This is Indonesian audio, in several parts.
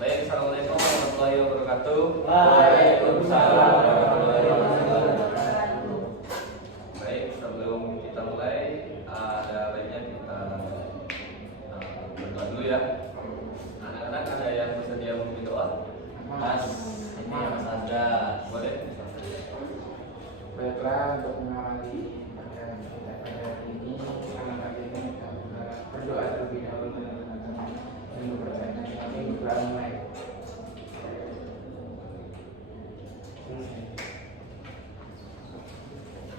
Baik, assalamualaikum warahmatullahi wabarakatuh. Waalaikumsalam warahmatullahi wabarakatuh. Baik, sebelum kita mulai, ada baiknya kita berdoa dulu ya. Anak-anak ada yang bersedia memberi doa? Mas, ini yang Mas Andra. Boleh? Baiklah, untuk mengawali pada kita pada hari ini, anak-anak ini kita berdoa terlebih dahulu dan mempercayakan kami berdoa mulai.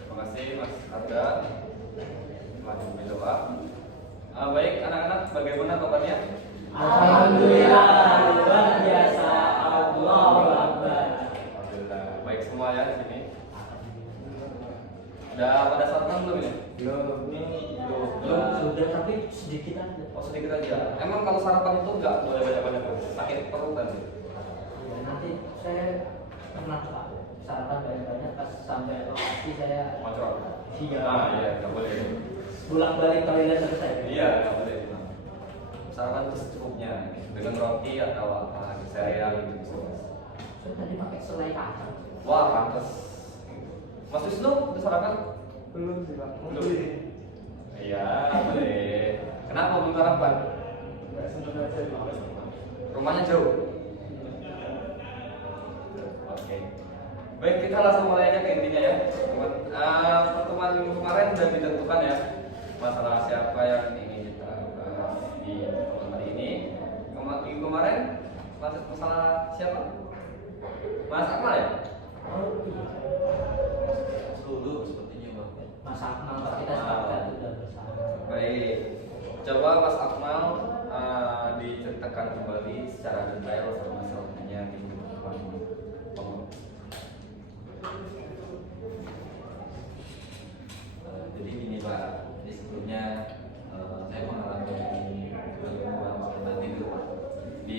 Terima kasih Mas Arga telah memberi doa. Baik, anak-anak, bagaimana kabarnya? Alhamdulillah, luar biasa. Allahu Akbar. Alhamdulillah, baik semua ya di sini. Udah pada sarapan belum ya? Belum, sudah tapi sedikit aja. Oh, sedikit aja. Emang kalau sarapan itu nggak boleh banyak-banyak, sakit perut kan? Ya, nanti saya pernah Pak sarapan banyak-banyak pas sampai lokasi saya Ngocor. Iya. Iya, nggak boleh. pulang balik toilet selesai. Iya, nggak boleh. Sarapan itu secukupnya dengan roti atau apa, cereal gitu. Saya tadi pakai selai kacang. Wah, pantas. Mas Wisnu udah sarapan? Belum sih Pak. Belum. Iya, boleh. Kenapa belum sarapan? Nggak sempat aja Pak. Rumahnya jauh. Oke. Baik, kita langsung mulai aja ke intinya ya. Pertemuan minggu kemarin sudah ditentukan ya masalah siapa yang ingin kita bahas di pertemuan hari ini. Minggu kemarin masalah siapa? Mas Akmal ya? Oh iya. Dulu sepertinya Bang. Mas Akmal Pak, kita sepakat sudah bersama. Baik, coba Mas Akmal diceritakan kembali secara detail masalahnya di pertemuan ini. Jadi gini Pak, di sebelumnya saya mengalami gangguan tidur Pak. Di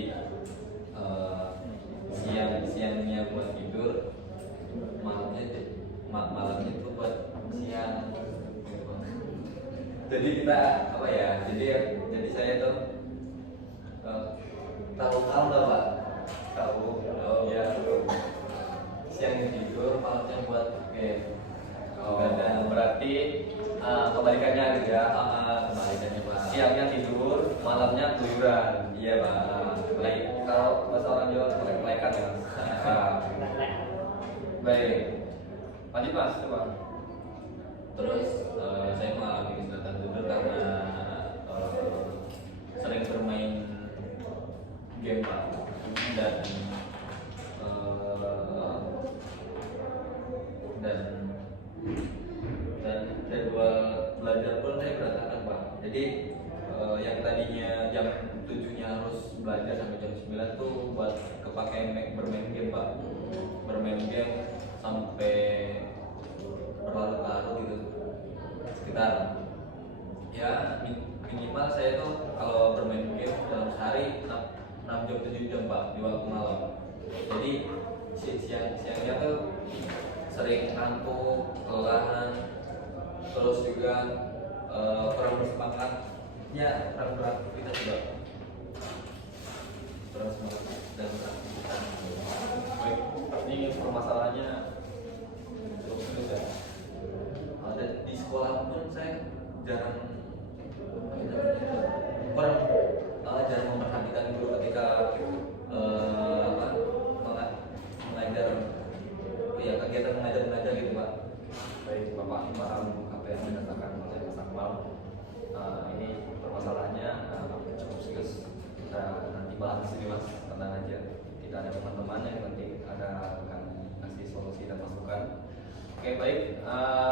siangnya buat tidur, malamnya itu buat siang. Gitu, Pak. Jadi kita apa ya? Jadi saya tuh tahu lah Pak. Tahu, oh ya. Siangnya tidur, malamnya buat game. Dan berarti kebalikannya gitu ya. Kebalikannya Pak. Siangnya tidur, malamnya keluyuran. Iya Pak. Baik, kalau bahasa orang Jawa kelek-kelekan ya. Baik, lanjut Mas, coba. Terus saya mengalami kesulitan tidur karena sering bermain game Pak, dan jadwal belajar pun saya berantakan Pak. Jadi yang tadinya jam 7-nya harus belajar sampai jam 9 tuh buat kepake bermain game Pak. Bermain game sampai berlarut-larut gitu. Sekitar ya minimal saya tuh kalau bermain game dalam sehari 6 jam 7 jam Pak di waktu malam. Jadi siangnya tuh sering ngantuk, kelelahan, terus juga kurang bersemangatnya, kurang beraktivitas juga, kurang semangat dan beraktivitas. Baik, ini permasalahannya cukup sulit ya. Ada di sekolah pun saya jarang jarang memperhatikan guru ketika mengajar, ya kegiatan mengajar gitu Pak. Baik, Bapak paham apa yang dikatakan oleh Mas Akmal. Ini permasalahannya cukup serius. Kita nanti bahas di sini Mas, tenang aja. Tidak ada teman-teman yang penting ada akan ngasih solusi dan masukan. Oke, baik,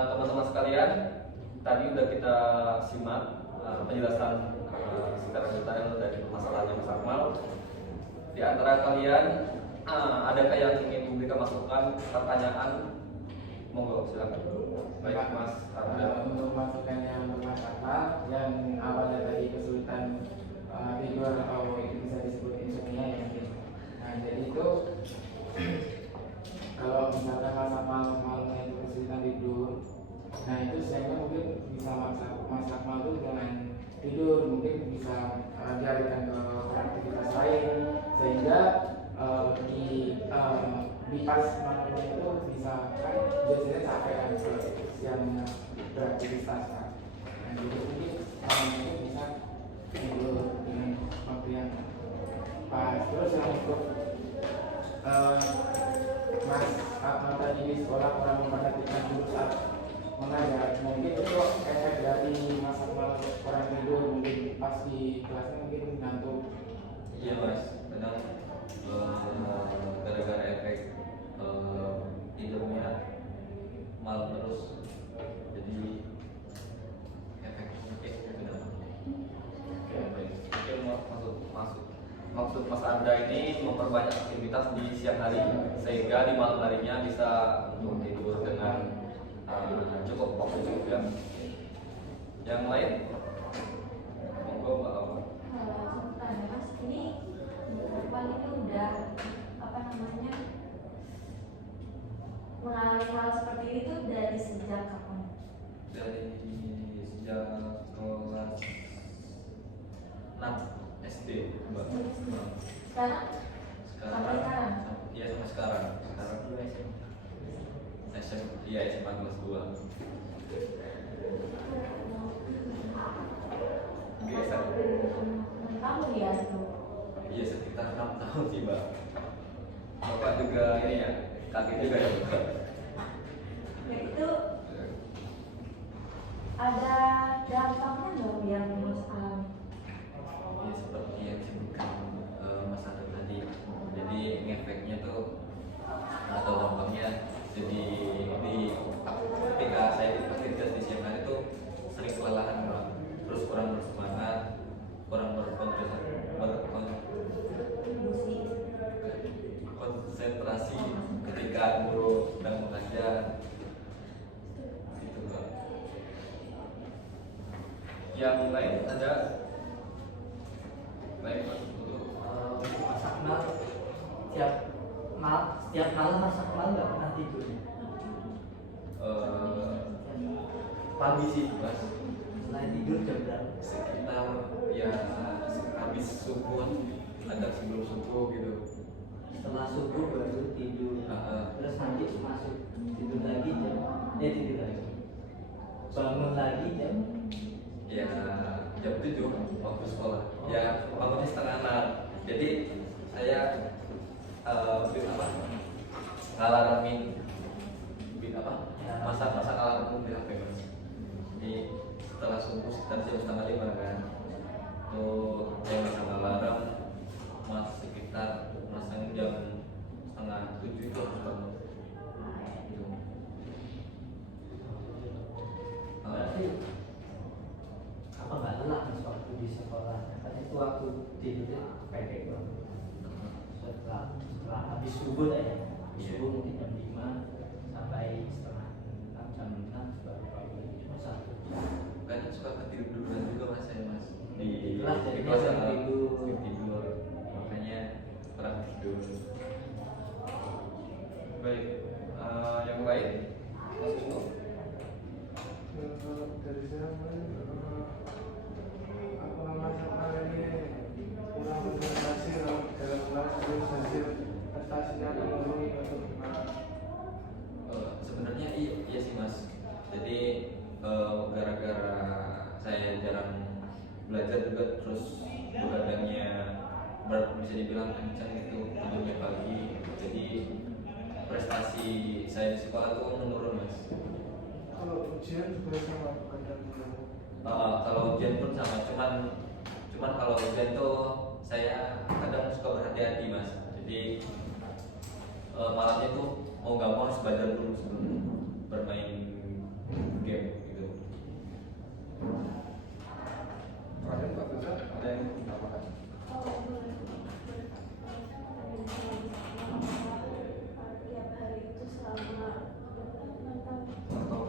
teman-teman sekalian, tadi udah kita simak penjelasan secara detail dari permasalahannya Mas Akmal. Di antara kalian adakah yang ingin memberikan masukan, pertanyaan? Monggo, silakan. Baik, Mas Arda. Untuk masukan yang bermasalah yang awalnya tadi kesulitan tidur atau bisa disebut insomnia ya mungkin. Nah jadi itu kalau misalkan malamnya itu kesulitan tidur, nah itu saya mungkin bisa masak malam dengan tidur, mungkin bisa dialihkan ke aktivitas lain sehingga pas malamnya itu bisa kan biasanya capek kan kalau siangnya beraktivitas kan. Nah jadi mungkin malamnya itu bisa tidur dengan waktu yang pas. Terus yang untuk mas tadi di sekolah kurang memperhatikan dulu saat mengajar, mungkin itu efek dari masa kurang tidur, mungkin pas di kelasnya mungkin ngantuk. Iya mas, kadang gara-gara efek tidurnya malam terus, jadi efek mungkin benar. Oke, baik. Mungkin maksud Mas Anda ini memperbanyak aktivitas di siang hari sehingga di malam harinya bisa untuk tidur dengan cukup waktu cukup ya. Yang lain? Monggo Mbak Awa. Tanya Mas, ini Iqbal ini udah apa namanya mengalami hal seperti ini tuh dari sejak kapan? Dari sejak kelas 6 SD mbak. Sekarang? Sampai sekarang? Iya sampai sekarang. Iya SMA kelas 2. Biasa. 6 tahun ya itu. Iya sekitar 6 tahun sih mbak. Bapak juga ini ya, kaget juga ya Bapak. Ya itu ada dampaknya dong yang Mas alami? Ya seperti yang disebutkan Mas Andre tadi, jadi ngefeknya tuh atau dampaknya jadi ketika saya aktivitas di siang hari tuh sering kelelahan Mbak. Terus kurang bersemangat, kurang konsentrasi ketika guru sedang mengajar gitu Mbak. Yang lain ada? Baik Mas. Untuk Mas Akmal setiap malam Mas Akmal nggak pernah tidur. Pagi sih Mas, Selain tidur jam berapa? sekitar ya habis subuh, ada sebelum subuh gitu. Setelah subuh baru tidur. Ah, Terus nanti masuk tidur lagi tidur lagi. Bangun lagi jam ya jam 7 waktu sekolah. Ya bangunnya setengah 6. Jadi saya ngalaramin masak alarm di HP Mas. Ini setelah subuh sekitar jam setengah 5 kan. Tuh saya masang alarm sekitar masang jam setengah 7 itu harus bangun. Gitu. berarti apa nggak lelah Mas waktu di sekolah? Kan itu waktu tidurnya pendek banget. Setelah habis subuh lah ya. Habis Iya. subuh mungkin jam 5 sampai setengah 6 jam 6 baru bangun cuma 1 jam. Kadang suka ketidur duluan juga Mas saya Mas di Kelas jadi kelas sering tidur. tidur, makanya kurang tidur. Baik. Yang lain? Mas Wisnu? Kalau dari saya apa masa ini kurang berhasil dalam kelas, terus hasil prestasinya menurun atau gimana? Sebenarnya iya sih Mas. Jadi gara-gara saya jarang belajar juga, terus begadangnya bisa dibilang kencang itu, tidurnya pagi, jadi prestasi saya di sekolah tuh menurun Mas. Kalau ujian juga sama kadang Kalau ujian pun sama, cuman kalau ujian tuh saya kadang suka berhati-hati Mas. Jadi malamnya tuh mau nggak mau harus belajar dulu sebelum bermain game gitu. Ada Pak Firza? Ada yang menambahkan? Tiap hari itu selama 6 tahun. Atau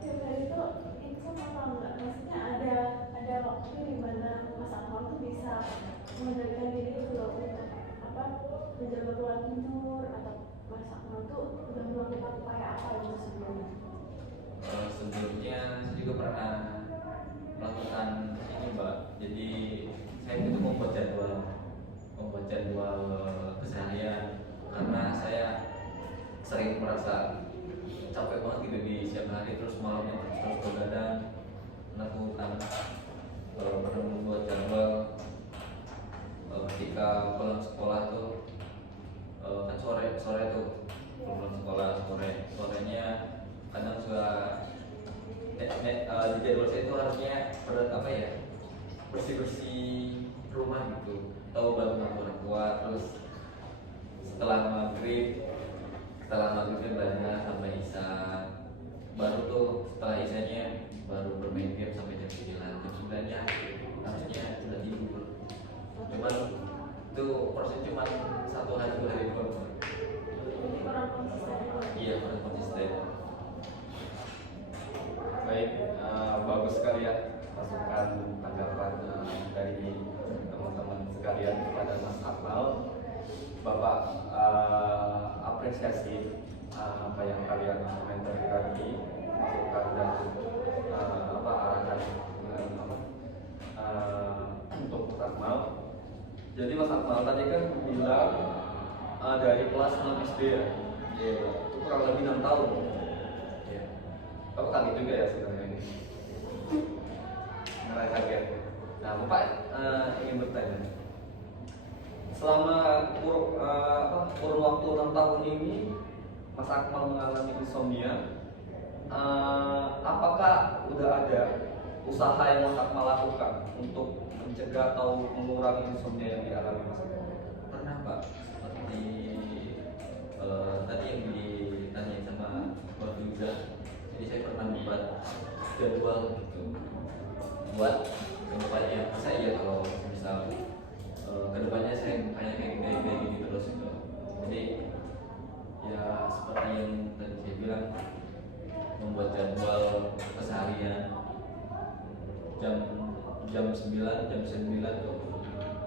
Tiap hari itu instan apa enggak? Maksudnya ada waktu di mana Mas Akmal tuh bisa mengendalikan diri itu loh untuk apa menjaga pola tidur, atau Mas Akmal tuh udah melakukan upaya apa yang sebelumnya? Sebelumnya saya juga pernah melakukan Jadi saya itu membuat jadwal keseharian karena saya sering merasa capek banget gitu di siang hari, terus malamnya terus begadang. Melakukan pernah membuat jadwal ketika pulang sekolah tuh kan sore tuh pulang sekolah sorenya kadang suka di jadwal saya itu harusnya bersih rumah gitu, tahu bantu orang tua, terus setelah maghrib belajar sampai isya, baru tuh setelah isyanya baru bermain game sampai jam 9 nya harusnya sudah tidur. Cuman itu proses cuma 1 hari 2 hari doang. Jadi kurang konsisten. Iya, kurang konsisten. Baik, bagus sekali ya masukan tanggapan dari teman-teman sekalian kepada Mas Akmal. Bapak apresiasi apa yang kalian komentari tadi, masukan dan arahan untuk Mas Akmal. Jadi Mas Akmal tadi kan bilang dari kelas 6 SD ya, itu kurang lebih 6 tahun. Ya. Bapak kaget juga ya sebenarnya ini. Nggak kaget. Nah, Bapak ingin bertanya, selama kurun waktu 6 tahun ini Mas Akmal mengalami insomnia, apakah udah ada usaha yang Mas Akmal lakukan untuk mencegah atau mengurangi insomnia yang dialami Mas Akmal? Pernah Pak, seperti tadi yang ditanya sama Bapak juga. Jadi saya pernah membuat jadwal gitu buat kedepannya. Saya ya kalau misal kedepannya saya kayak gini terus gitu. Jadi ya seperti yang tadi saya bilang, membuat jadwal keseharian jam 9 tuh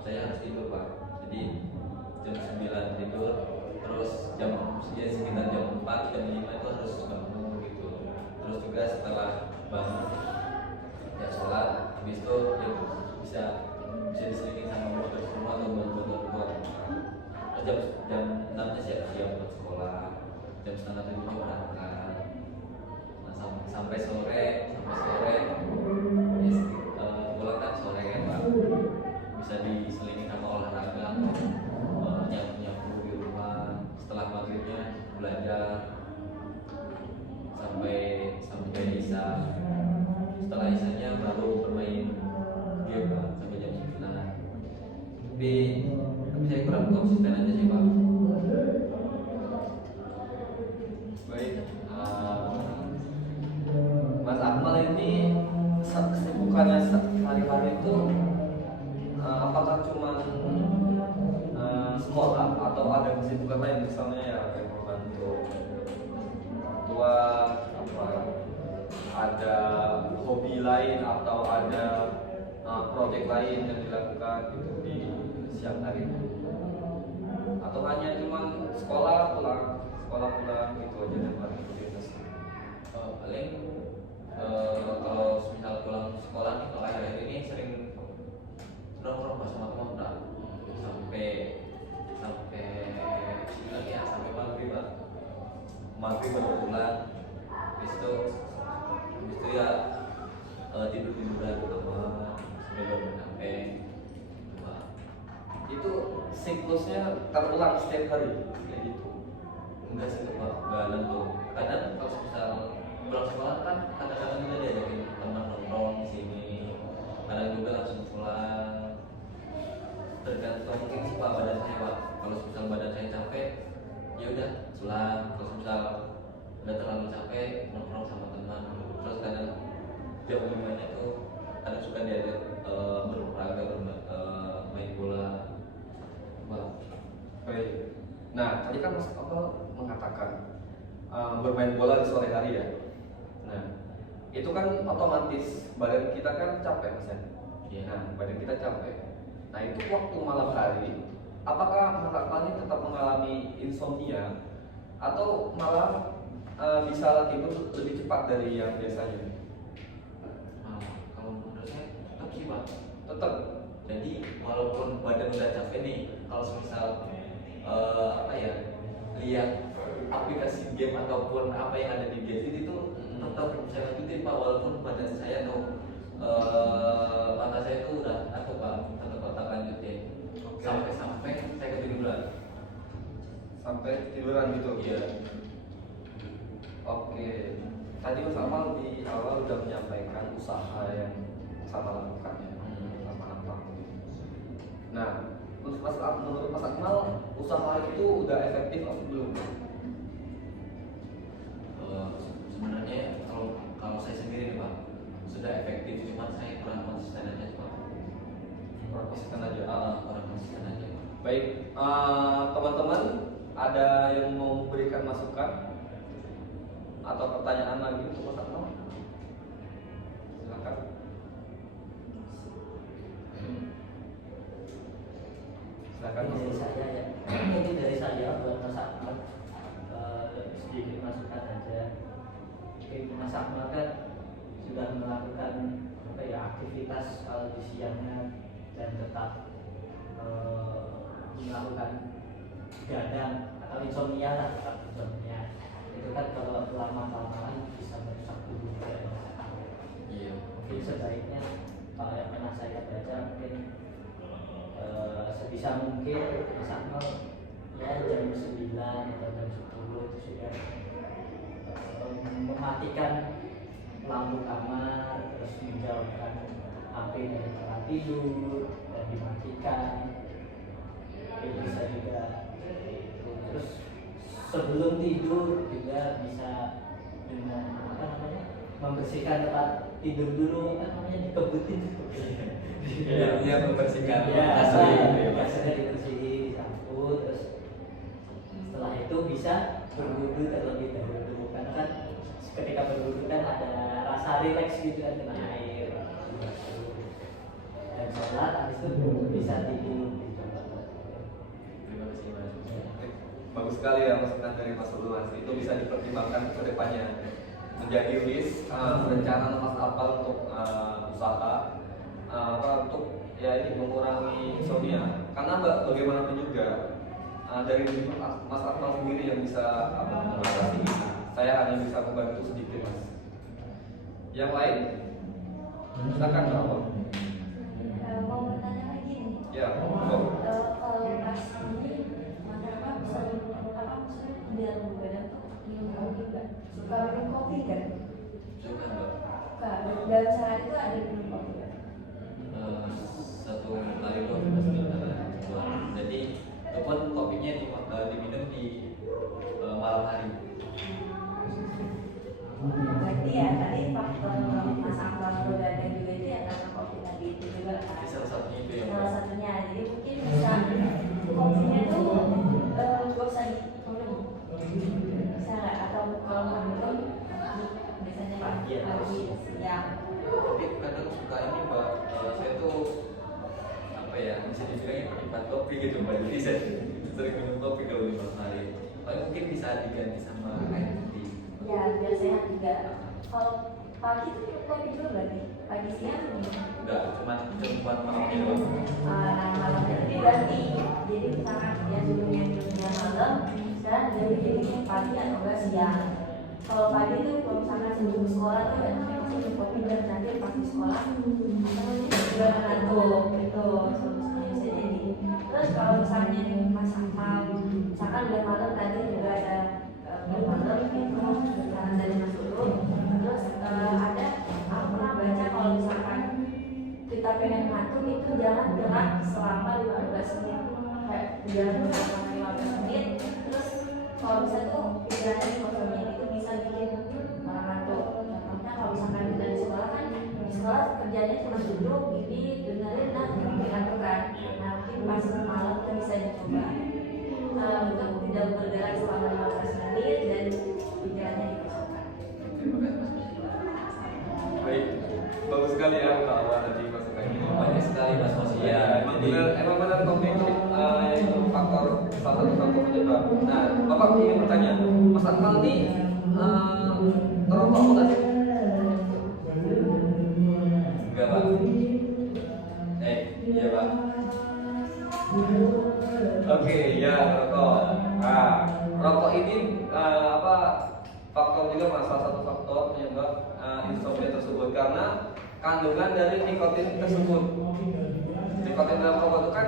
saya harus tidur Pak. Jadi jam 9 tidur, terus sekitar jam 4 jam 5 itu harus bangun gitu. Terus juga setelah bangun ya sholat, habis itu ya bisa diselingin sama motor rumah atau motor buat jam 6 nya siap buat sekolah, jam setengah 7 berangkat. Nah, sampai sore pulang kan sore kan Pak, bisa diselingin sama olahraga, nyapu di rumah. Setelah maghribnya belajar sampai isya. Setelah isyanya baru bermain game Pak, sampai jam 9. Tapi saya kurang konsisten aja sih Pak. Baik, Mas Akmal ini kesibukannya sehari-hari itu apakah cuma sekolah atau ada kesibukan lain, misalnya ya kayak membantu tua, ada hobi lain atau ada proyek lain yang dilakukan gitu di siang hari, atau hanya cuma sekolah pulang gitu aja dan aktivitas? Paling kalau misal pulang sekolah nih, kalau akhir-akhir ini sering nongkrong sama teman Pak, sampai ya sampai maghrib baru pulang. Habis itu ya tiduran sama sampai baru sampai Pak. Itu siklusnya terulang setiap hari kayak gitu? Enggak sih Pak, enggak nentu. Kadang kalau misal pulang sekolah kan kadang-kadang juga diajakin teman nongkrong di sini, kadang juga langsung pulang. Tergantung mungkin sih Pak badan saya Pak. Kalau misal badan saya capek, ya udah pulang. Kalau misal udah terlalu capek, nongkrong sama teman. Terus kadang jam 5-nya tuh kadang suka diajak berolahraga, main bola. Pak. Baik. Nah, tadi kan Mas Akmal mengatakan bermain bola di sore hari ya. Nah, itu kan otomatis badan kita kan capek Mas ya. Iya. Nah, badan kita capek. Nah, itu waktu malam hari, apakah Mas Akmal ini tetap mengalami insomnia atau malah bisa tidur lebih cepat dari yang biasanya? Kalau menurut saya tetap sih Pak. Tetap lihat aplikasi game ataupun apa yang ada di gadget itu tetap saya lanjutin Pak, walaupun badan saya atau mata saya itu udah ngantuk Pak, tetap lanjutin sampai saya ketiduran. Sampai tiduran gitu. Iya. Oke. Tadi Mas Akmal di awal udah menyampaikan usaha yang sama lakukan ya. Sama apa? Nah, menurut Mas Akmal usaha itu udah efektif atau belum? Sebenarnya kalau saya sendiri nih Pak, sudah efektif, cuma saya kurang konsisten aja Pak. Kurang konsisten aja. Kurang konsisten aja. Baik, teman-teman ada yang mau memberikan masukan atau pertanyaan lagi untuk Mas Akmal? Silakan. Silakan. Dari saya ya, ini dari saya buat Mas Akmal, sedikit masukan aja. Mas Akmal kan sudah melakukan aktivitas kalau di siangnya dan tetap melakukan gadang atau insomnia lah, tetap insomnia. Itu kan kalau lama-kelamaan bisa merusak tubuh kita. Iya. Mungkin sebaiknya kalau yang pernah saya baca mungkin sebisa mungkin Mas Akmal ya jam 9 atau jam 10 itu sudah mematikan lampu kamar, terus menjauhkan HP dari tempat tidur dan dimatikan. Itu bisa juga. Terus sebelum tidur juga bisa dengan membersihkan tempat tidur dulu, dikebutin. Iya, membersihkan kasur, kasur. kasurnya dibersihin, disapu, terus setelah itu bisa berwudu terlebih dahulu, karena kan ketika berwudu kan ada rasa rileks gitu kan, kena air, dan sholat habis itu bisa tidur. Terima kasih Mas. Bagus sekali ya masukan dari Mas Ulu Mas. Itu bisa dipertimbangkan ke depannya. Menjadi list rencana Mas Akmal untuk usaha untuk ya ini mengurangi insomnia. Karena bagaimanapun juga dari Mas Akmal sendiri yang bisa mengatasi ini. Saya hanya bisa membantu sedikit Mas. Yang lain? Silakan Mbak Akmal. Mau bertanya lagi nih. Ya, Kalau pas ini masyarakat sering maksudnya biar badan tuh minum kopi nggak? Suka minum kopi kan? Suka Mbak. Suka. Dalam sehari itu ada minum kopi nggak? Satu kali jadi itu pun kopinya diminum di malam hari. Berarti ya tadi faktor Mas Akmal begadang juga itu ya karena kopi tadi itu juga kan? Jadi salah satunya itu ya Salah Mbak. satunya, jadi mungkin bisa kopinya tuh gak usah diminum, bisa nggak? Atau kalau mau minum biasanya pagi, siang. Tapi kadang suka ini Mbak, saya tuh apa ya, bisa dibilang penikmat kopi gitu Mbak. Jadi saya sering minum kopi kalau di malam hari. Tapi mungkin bisa diganti sama air putih. Ya biar sehat juga. Kalau pagi tuh minum kopi juga berarti pagi siang minum. Enggak, cuma malamnya doang. Nah malamnya itu diganti. Jadi misalkan dia sebelumnya minumnya malam, sekarang jadi pagi atau enggak siang. Kalau pagi tuh kalau misalkan sebelum sekolah tuh enaknya masih minum kopi dan nanti pas di sekolah juga ngantuk itu solusinya bisa jadi. Terus kalau misalnya nih Mas Akmal, misalkan udah malam tadi juga ada malam itu saran dari Mas Ulu. Terus ada aku pernah baca kalau misalkan kita pengen ngantuk itu jangan gerak selama 15 menit, kayak jalan selama 15 menit. Terus kalau bisa tuh pikirannya dikosongin, itu bisa bikin ngantuk. Contohnya kalau misalkan kita di sekolah kan, di sekolah kerjanya cuma duduk gini dengerin nanti bikin ngantuk kan. Nah mungkin pas malam itu bisa dicoba untuk tidak bergerak selama 15 menit dan pikirannya dikosongkan. Terima kasih Mas. baik. Bagus sekali ya kalau tadi masukannya. Banyak sekali Mas Mas. Iya, emang benar kopi itu faktor salah satu faktor penyebab. Nah, Bapak ingin bertanya, Mas Akmal ini ngerokok nggak sih? Enggak Pak. Iya Pak. Oke, ya ngerokok. Nah, rokok ini faktor juga salah satu faktor penyebab insomnia tersebut karena kandungan dari nikotin tersebut. Nikotin dalam rokok itu kan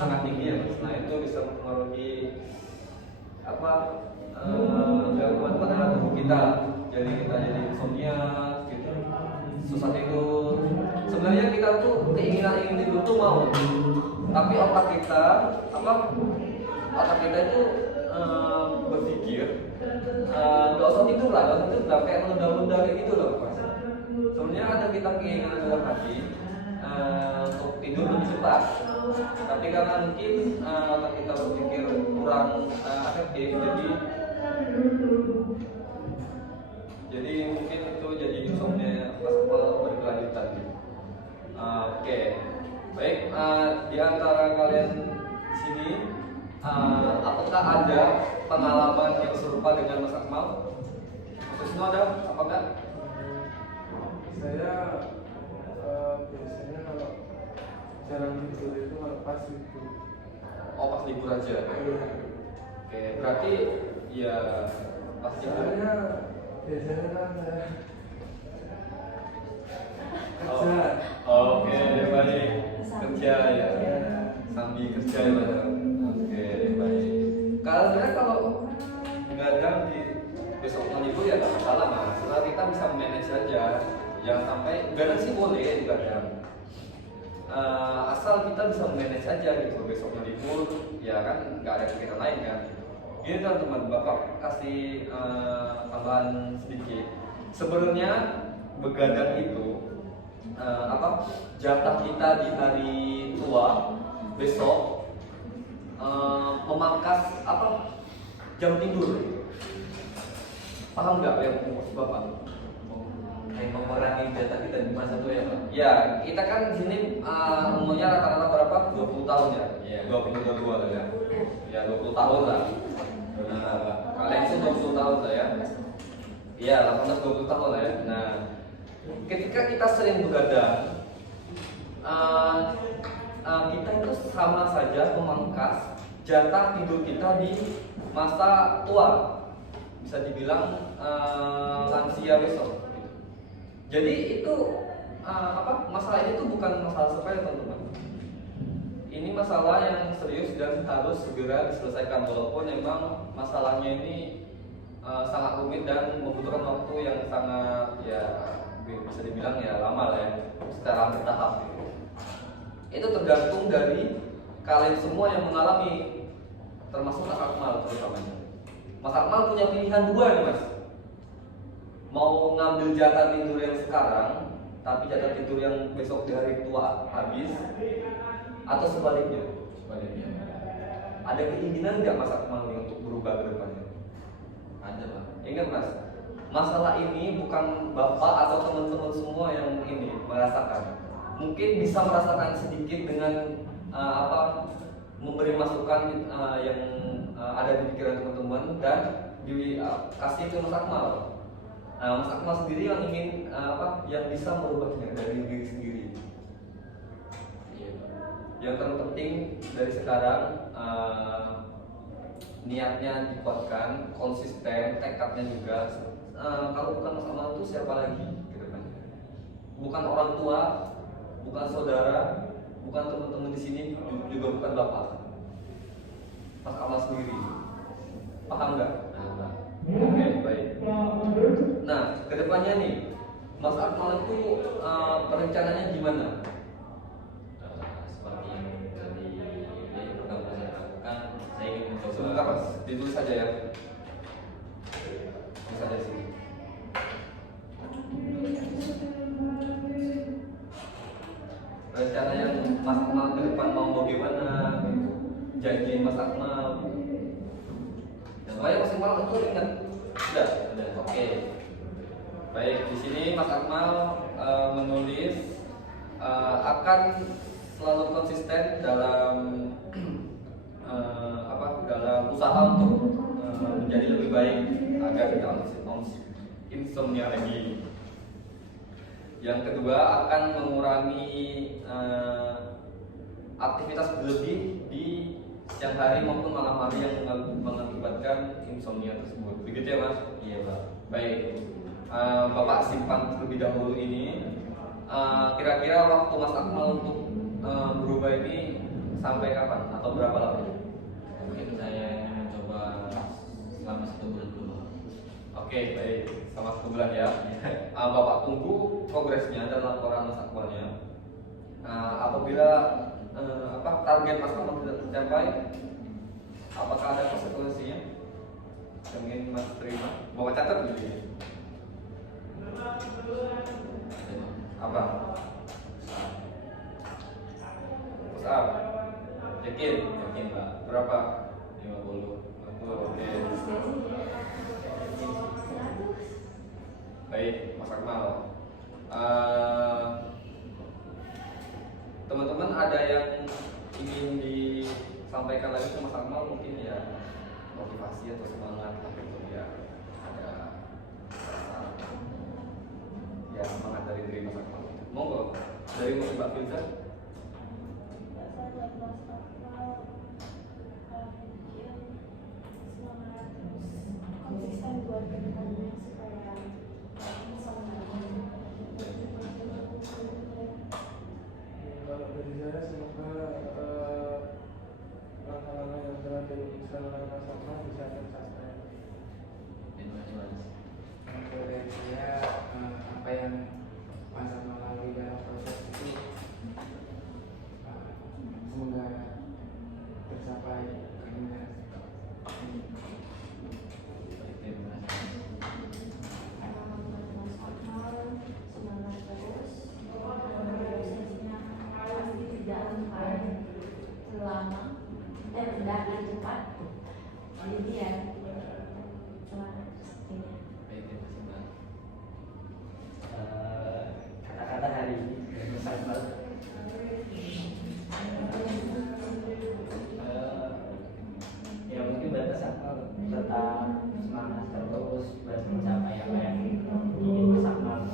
sangat tinggi ya, Mas. Nah itu bisa mempengaruhi gangguan pada tubuh kita, jadi kita jadi insomnia, gitu, susah tidur. Sebenarnya kita tuh keinginan ingin tidur tuh mau, tapi otak kita itu berpikir nggak usah tidur lah, kayak menunda-nunda kayak gitu loh, Mas. Sebenarnya ada kita keinginan dalam hati untuk tidur lebih cepat, tapi karena mungkin otak kita berpikir kurang efektif, jadi mungkin itu jadi insomnia pas berkelanjutan gitu. Oke, baik, di antara kalian di sini apakah ada pengalaman yang serupa dengan Mas Akmal? Mas Wisnu ada apa enggak? Saya biasanya kalau jarang tidur itu kalau pas libur. Oh, pas libur aja. Oke, berarti ya pas libur. Soalnya biasanya kan saya Oh, kerja. oke, baik. Kerja ya. Sambil kerja ya, Mas. Oke, baik. Kalau begadang di besok libur ya nggak masalah, Mas. Setelah kita bisa manage saja. Jangan sampai begadang sih boleh begadang. Asal kita bisa manage aja gitu, besoknya libur ya kan nggak ada kegiatan lain kan. Gini teman-teman, Bapak kasih tambahan sedikit. Sebenarnya begadang itu jatah kita di hari tua besok memangkas jam tidur. Paham nggak yang maksud Bapak? Kayak mengurangi jatah kita di masa tua ya Pak? Ya, kita kan di sini umurnya rata-rata berapa? 20 tahun ya? Iya. 22 lah ya. Ya 20 tahun lah. Kalian itu 20 tahun lah ya. Iya, 18-20 tahun lah ya. Nah, ketika kita sering begadang, kita itu sama saja memangkas jatah tidur kita di masa tua. Bisa dibilang lansia besok. Jadi itu masalah ini tuh bukan masalah sepele teman-teman. Ini masalah yang serius dan harus segera diselesaikan, walaupun memang masalahnya ini sangat rumit dan membutuhkan waktu yang sangat ya bisa dibilang ya lama lah ya, secara bertahap. Itu tergantung dari kalian semua yang mengalami, termasuk Mas Akmal terutamanya. Mas Akmal punya pilihan dua nih Mas. Mau ngambil jatah tidur yang sekarang, tapi jatah tidur yang besok di hari tua habis, atau sebaliknya? Sebaliknya. Ada keinginan nggak Mas Akmal nih untuk berubah ke depannya? Ada Pak. Ingat Mas, masalah ini bukan Bapak atau teman-teman semua yang ini merasakan. Mungkin bisa merasakan sedikit dengan memberi masukan yang ada di pikiran teman-teman dan dikasih ke Mas Akmal. Mas Akmal sendiri yang ingin yang bisa merubahnya dari diri sendiri. Iya Pak. Yang terpenting dari sekarang niatnya dikuatkan, konsisten, tekadnya juga. Kalau bukan Mas Akmal itu siapa lagi ke depannya? Bukan orang tua, bukan saudara, bukan teman-teman di sini, juga bukan Bapak. Mas Akmal sendiri. Paham nggak? Nah, Oke, baik. Nah, kedepannya nih, Mas Akmal itu perencanaannya gimana? seperti yang tadi pertama saya lakukan, saya ingin mencoba. Sebentar Mas, ditulis saja ya. Tulis saja sini. Rencana yang Mas Akmal ke depan mau bagaimana? Janji Mas Akmal. Supaya Mas Akmal itu ingat. Sudah. Oke. Baik, di sini Mas Akmal menulis akan selalu konsisten dalam dalam usaha untuk menjadi lebih baik agar tidak insomnia lagi. Yang kedua akan mengurangi aktivitas berlebih di siang hari maupun malam hari yang mengakibatkan insomnia tersebut. Begitu ya Mas? Iya Pak. Baik. Bapak simpan terlebih dahulu ini. Kira-kira waktu Mas Akmal untuk berubah ini sampai kapan atau berapa lama? Mungkin saya mencoba selama 1 bulan dulu. Oke, baik. Selama 1 bulan ya. Bapak tunggu progresnya dan laporan Mas Akmalnya. Apabila target Mas Akmal tidak tercapai, apakah ada konsekuensinya yang ingin Mas terima? Bapak catat dulu ya. Apa? Push up. Yakin? Yakin Pak. Berapa? 50. 50. Oke. Baik, Mas Akmal. Teman-teman ada yang ingin disampaikan lagi ke Mas Akmal, mungkin ya motivasi atau semangat untuk ya ada ya semangat dari diri Mas Akmal. Monggo dari Mbak Filza. Saya buat Mas Akmal mungkin semangat terus konsisten buat kedepannya supaya bisa Kalau dari saya semoga langkah-langkah yang telah dilakukan oleh Mas Akmal bisa tercapai. Terima kasih Mas. Kalau dari saya apa yang Mas Akmal lalui dalam proses itu semoga tercapai keinginan. Terima kasih. Mas Akmal semangat terus, prosesnya pasti tidak akan lama tidak akan cepat, jadi ya semangat pastinya. Baik, terima kasih Mbak. Kata-kata hari ini dari Mas Akmal. Ya mungkin buat Mas Akmal tetap semangat terus buat mencapai apa yang ingin Mas Akmal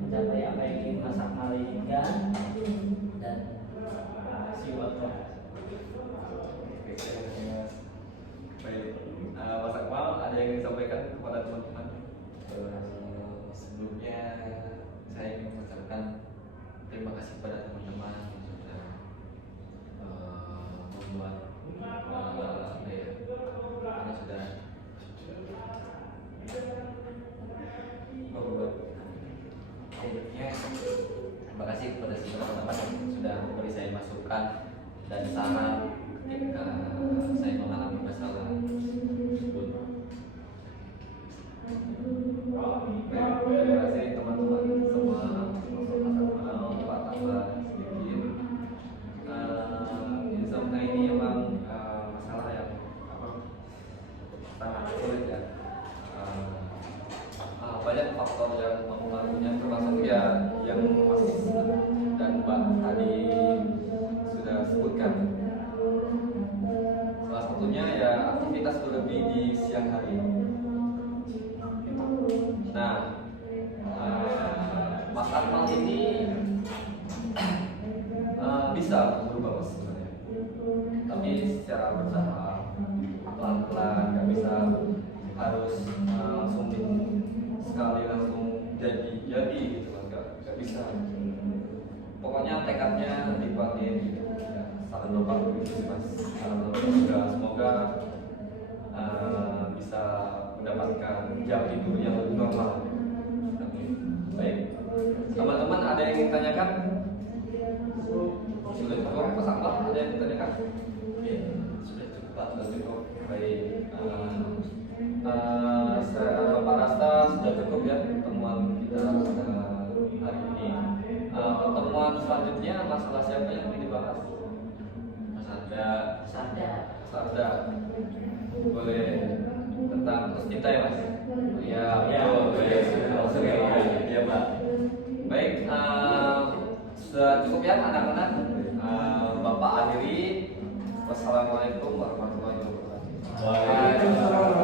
mencapai apa yang ingin Mas Akmal inginkan dan siwak Oke, terima kasih Mas. Baik, Mas Akmal ada yang ingin disampaikan kepada teman-teman? Sebelumnya saya ingin mengucapkan terima kasih kepada teman-teman yang sudah membuat karena sudah sebelumnya terima kasih kepada semua teman-teman yang sudah memberi saya masukan dan saran ketika saya mengalami masalah tersebut. Baik, terima kasih teman-teman semua, termasuk Mas Akmal, Pak Tambah sedikit. Insomnia ini memang masalah yang sangat sulit ya. Banyak faktor yang mempengaruhinya, termasuk ya yang Mas dan Mbak tadi sudah sebutkan. Salah satunya ya aktivitas berlebih di siang hari. Nah, Mas Akmal ini bisa berubah Mas sebenarnya, tapi secara bertahap, pelan-pelan, nggak bisa harus langsung sekali langsung jadi gitu Mas, nggak bisa. Pokoknya tekadnya dikuatin gitu. Ya, saran Bapak begitu sih Mas. Saran Bapak juga semoga bisa mendapatkan jam tidur yang lebih normal. Baik, teman-teman ada yang ingin tanyakan? Sudah cukup, Mas Akmal ada yang ditanyakan? Oke, sudah cukup Pak. Sudah cukup. Baik, Bapak rasa sudah cukup ya pertemuan kita hari ini. Pertemuan selanjutnya masalah siapa yang ingin dibahas? Mas Anda Sarda, boleh tentang terus cinta ya Mas? Ya, Ya, betul. Baik, langsung ya, Pak. ya Pak. Baik, sudah cukup ya anak-anak. Bapak akhiri. Wassalamualaikum warahmatullahi wabarakatuh. Waalaikumsalam.